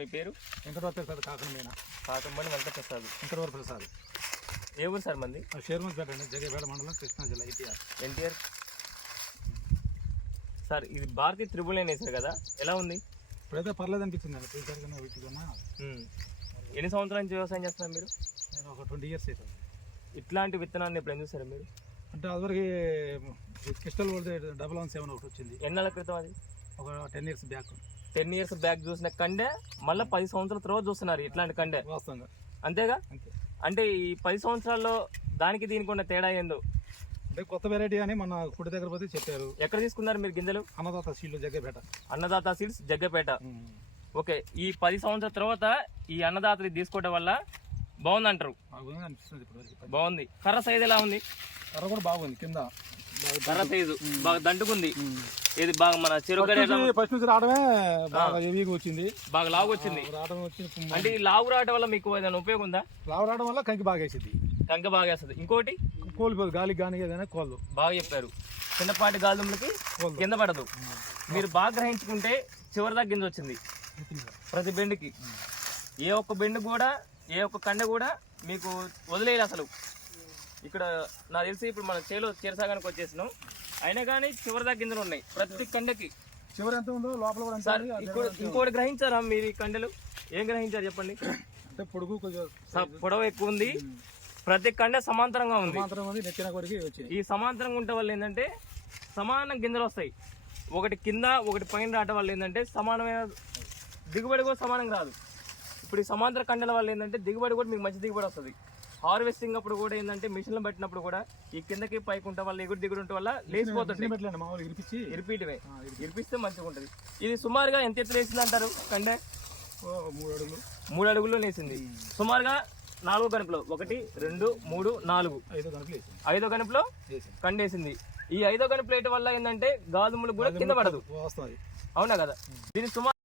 మీ పేరు? వెంకటవర సార్ కాకన మీద కాకంబడి వెంకటప్రసాద్. వెంకటవర ప్రసాద్. ఏ ఊరు సార్ మంది? షేర్మన్పేట అండి జగపేట మండలం కృష్ణా జిల్లా ఇటీఆర్ ఎన్టీఆర్? సార్ ఇది భారతీయ త్రిబుల్ నైన్ వేసారు కదా? ఎలా ఉంది? ఇప్పుడైతే పర్లేదు అనిపించింది అండి పోయినసారి కన్నా వీటి కన్నా ఉమ్. ఎన్ని సంవత్సరాల నుంచి వ్యవసాయం చేస్తున్నారు మీరు? నేను ఒక ట్వంటీ ఇయర్స్ అవుతుంది ఇట్లాంటి విత్తనాన్ని ఎప్పుడు ఎందుకు సార్ మీరు? అంటే అదివరకు crystal world double one seven ఒకటి వచ్చింది. ఎన్నాళ్ళ క్రితం అది? ఒక ten years back. Ten years back చూసిన కండే మళ్ళీ పది సంవత్సరాల తర్వాత చూస్తున్నారు ఇట్లాంటి కండే. అంతేగా? అంతే. అంటే ఈ పది సంవత్సరాల్లో దానికి దీనికి ఉన్న తేడా ఏందో? అంటే కొత్త వెరైటీ అని మన కుడి దగ్గర పోతే చెప్పారు. ఎక్కడ తీసుకున్నారు మీరు గింజలు? అన్నదాత సీళ్ళు జగ్గపేట. అన్నదాత సీడ్స్ జగ్గపేట. ఓకే ఈ పది సంవత్సరాల తర్వాత ఈ అన్నదాతని తీసుకోవడం వల్ల బాగుంది అంటారు బాగుంది. కర్ర సైజ్ ఎలా ఉంది? కర్ర కూడా బాగుంది కింద. కర్ర సైజు బాగా దంటుకుంది ఇది బాగా మన చెరుగడ ఫస్ట్ నుంచి రావడమే బాగా హెవీగా వచ్చింది. బాగా లావు వచ్చింది. రావడం అంటే ఈ లావు రావడం వల్ల మీకు ఏదైనా ఉపయోగం ఉందా? లావు రావడం వల్ల కంకి బాగా వేసింది కంక బాగా వేస్తుంది. ఇంకోటి? కోల్పోదు. గాలికి కానీ ఏదైనా కోళ్ళు బాగా చెప్పారు. చిన్నపాటి గాలిదుములకి కింద పడదు. మీరు బాగా గ్రహించుకుంటే చివరి దాకా గింజ వచ్చింది. ప్రతి బెండ్కి. ఏ ఒక్క బెండ్ కూడా ఏ ఒక్క కండ కూడా మీకు వదిలేదు అసలు. ఇక్కడ నాకు తెలిసి ఇప్పుడు మన చేలో చీరసాగానికి వచ్చేసినాం. అయినా కానీ చివరి దాకా గింజలు ఉన్నాయి. ప్రతి కండకి. చివరి ఎంత ఉందో లోపల కూడా సార్ ఇంకోటి గ్రహించారా మీరు ఈ కండలు? ఏం గ్రహించారు చెప్పండి? అంటే పొడుగు పొడవు ఎక్కువ ఉంది. ప్రతి కండ సమాంతరంగా ఉంది. ఈ సమాంతరంగా ఉండటం వల్ల ఏంటంటే సమాన గింజలు వస్తాయి. ఒకటి కింద ఒకటి పైన రావటం వల్ల ఏంటంటే సమానమైన దిగుబడి కూడా సమానంగా రాదు ఇప్పుడు ఈ సమాంతర కండల వల్ల ఏంటంటే దిగుబడి కూడా మీకు మంచి దిగుబడి వస్తుంది. హార్వెస్టింగ్ అప్పుడు కూడా ఏంటంటే మిషన్లు పెట్టినప్పుడు కూడా ఈ కిందకి పైకి ఉంటే వల్ల ఎగుడు దిగుడు ఉంటే వల్ల లేచిపోతుంది ఇరిపించి ఇరిపిస్తే మంచిగా ఉంటుంది. ఇది సుమారుగా ఎంత ఎత్తున వేసింది అంటారు? కండే? ఓ మూడు అడుగులు. మూడు అడుగుల్లో వేసింది సుమారుగా నాలుగో గనుపులో ఒకటి రెండు మూడు నాలుగు. ఐదు వేసింది. కండేసింది. ఈ ఐదో గనుపు ప్లేట్ వల్ల ఏంటంటే గాజుములు కూడా కింద పడదు. అవునా కదా? దీని సుమారు